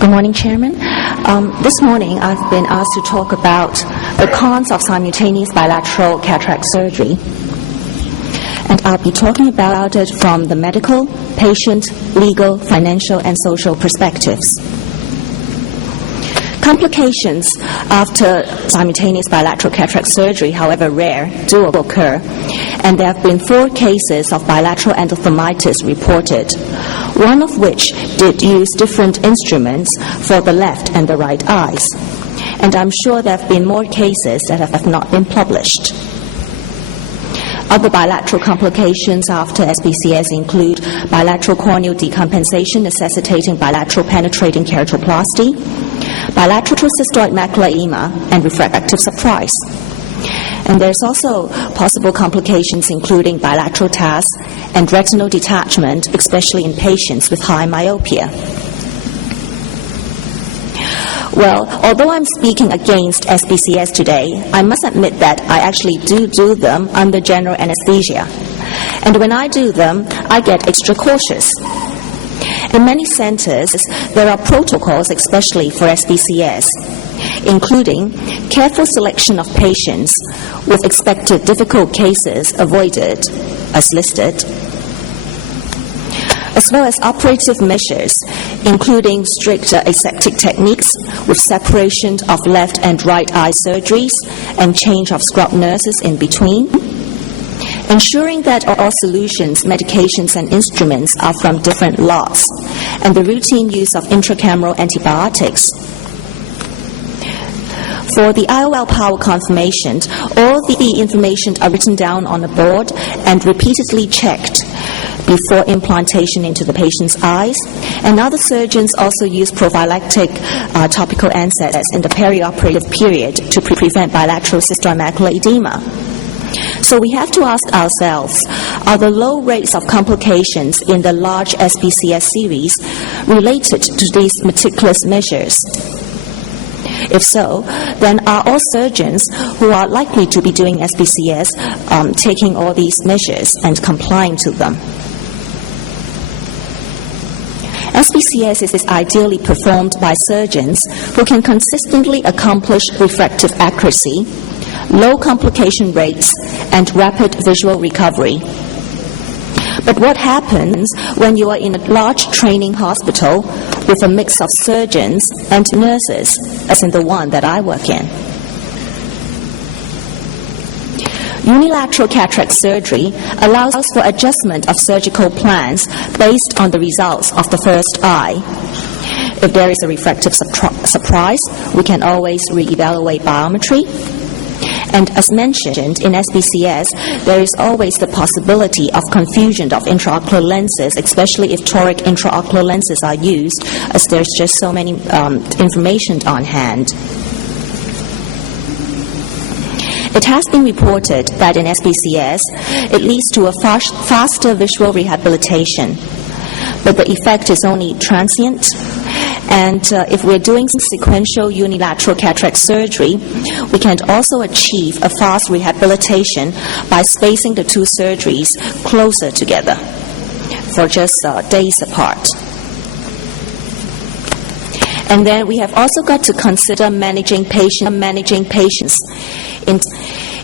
Good morning, Chairman. This morning I've been asked to talk about the cons of simultaneous bilateral cataract surgery. And I'll be talking about it from the medical, patient, legal, financial, and social perspectives. Complications after simultaneous bilateral cataract surgery, however rare, do occur, and there have been 4 cases of bilateral endophthalmitis reported, one of which did use different instruments for the left and the right eyes. And I'm sure there have been more cases that have not been published. Other bilateral complications after SBCS include bilateral corneal decompensation necessitating bilateral penetrating keratoplasty, bilateral cystoid macular edema, and refractive surprise. And there's also possible complications including bilateral TAS and retinal detachment, especially in patients with high myopia. Well, although I'm speaking against SBCS today, I must admit that I actually do them under general anesthesia. And when I do them, I get extra cautious. In many centers, there are protocols especially for SBCS, including careful selection of patients with expected difficult cases avoided, as listed, as well as operative measures, including stricter aseptic techniques with separation of left and right eye surgeries and change of scrub nurses in between, ensuring that all solutions, medications, and instruments are from different lots, and the routine use of intracameral antibiotics. For the IOL power confirmation, all the information are written down on a board and repeatedly checked before implantation into the patient's eyes. And other surgeons also use prophylactic topical NSAIDs in the perioperative period to prevent bilateral cystoid macular edema. So we have to ask ourselves, are the low rates of complications in the large SBCS series related to these meticulous measures? If so, then are all surgeons who are likely to be doing SBCS taking all these measures and complying to them? SBCS is ideally performed by surgeons who can consistently accomplish refractive accuracy, low complication rates, and rapid visual recovery. But what happens when you are in a large training hospital with a mix of surgeons and nurses, as in the one that I work in? Unilateral cataract surgery allows for adjustment of surgical plans based on the results of the first eye. If there is a refractive surprise, we can always reevaluate biometry. And as mentioned, in SBCS, there is always the possibility of confusion of intraocular lenses, especially if toric intraocular lenses are used, as there's just so many information on hand. It has been reported that in SBCS, it leads to a faster visual rehabilitation, but the effect is only transient. And if we're doing sequential unilateral cataract surgery, we can also achieve a fast rehabilitation by spacing the 2 surgeries closer together for just days apart. And then we have also got to consider managing patients.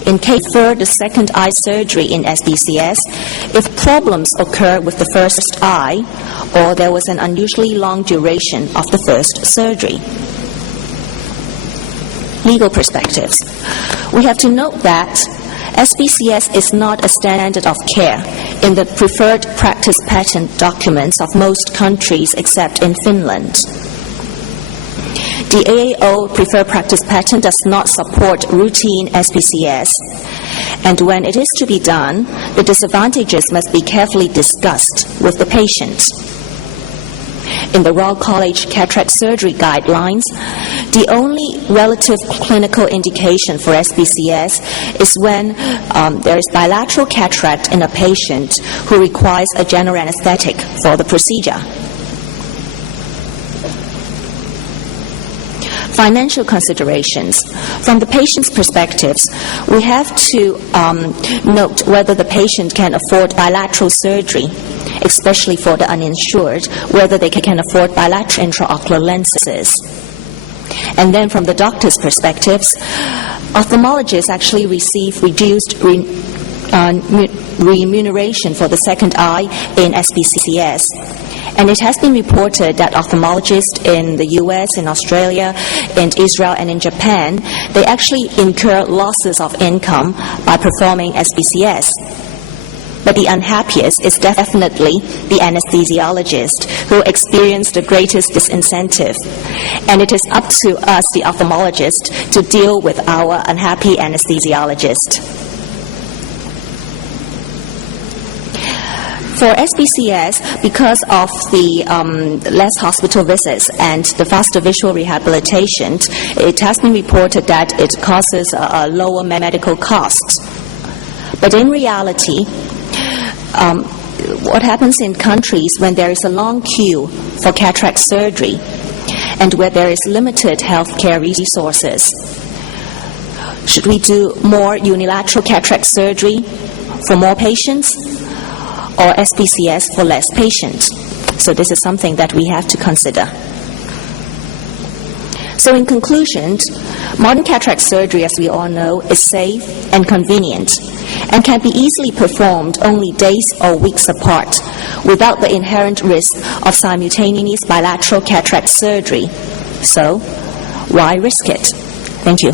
In case for the second eye surgery in SBCS, if problems occur with the first eye, or there was an unusually long duration of the first surgery. Legal perspectives. We have to note that SBCS is not a standard of care in the preferred practice patent documents of most countries except in Finland. The AAO preferred practice patent does not support routine SBCS, and when it is to be done, the disadvantages must be carefully discussed with the patient. In the Royal College Cataract Surgery Guidelines, the only relative clinical indication for SBCS is when there is bilateral cataract in a patient who requires a general anesthetic for the procedure. Financial considerations. From the patient's perspectives, we have to note whether the patient can afford bilateral surgery, especially for the uninsured, whether they can afford bilateral intraocular lenses. And then from the doctor's perspectives, ophthalmologists actually receive reduced remuneration for the second eye in SPCS. And it has been reported that ophthalmologists in the US, in Australia, in Israel, and in Japan, they actually incur losses of income by performing SPCS. But the unhappiest is definitely the anesthesiologist, who experience the greatest disincentive. And it is up to us, the ophthalmologist, to deal with our unhappy anesthesiologist. For SPCS, because of the less hospital visits and the faster visual rehabilitation, it has been reported that it causes a lower medical cost. But in reality, what happens in countries when there is a long queue for cataract surgery and where there is limited healthcare resources? Should we do more unilateral cataract surgery for more patients, or SPCS for less patients? So this is something that we have to consider. So in conclusion, modern cataract surgery, as we all know, is safe and convenient and can be easily performed only days or weeks apart without the inherent risk of simultaneous bilateral cataract surgery. So why risk it? Thank you.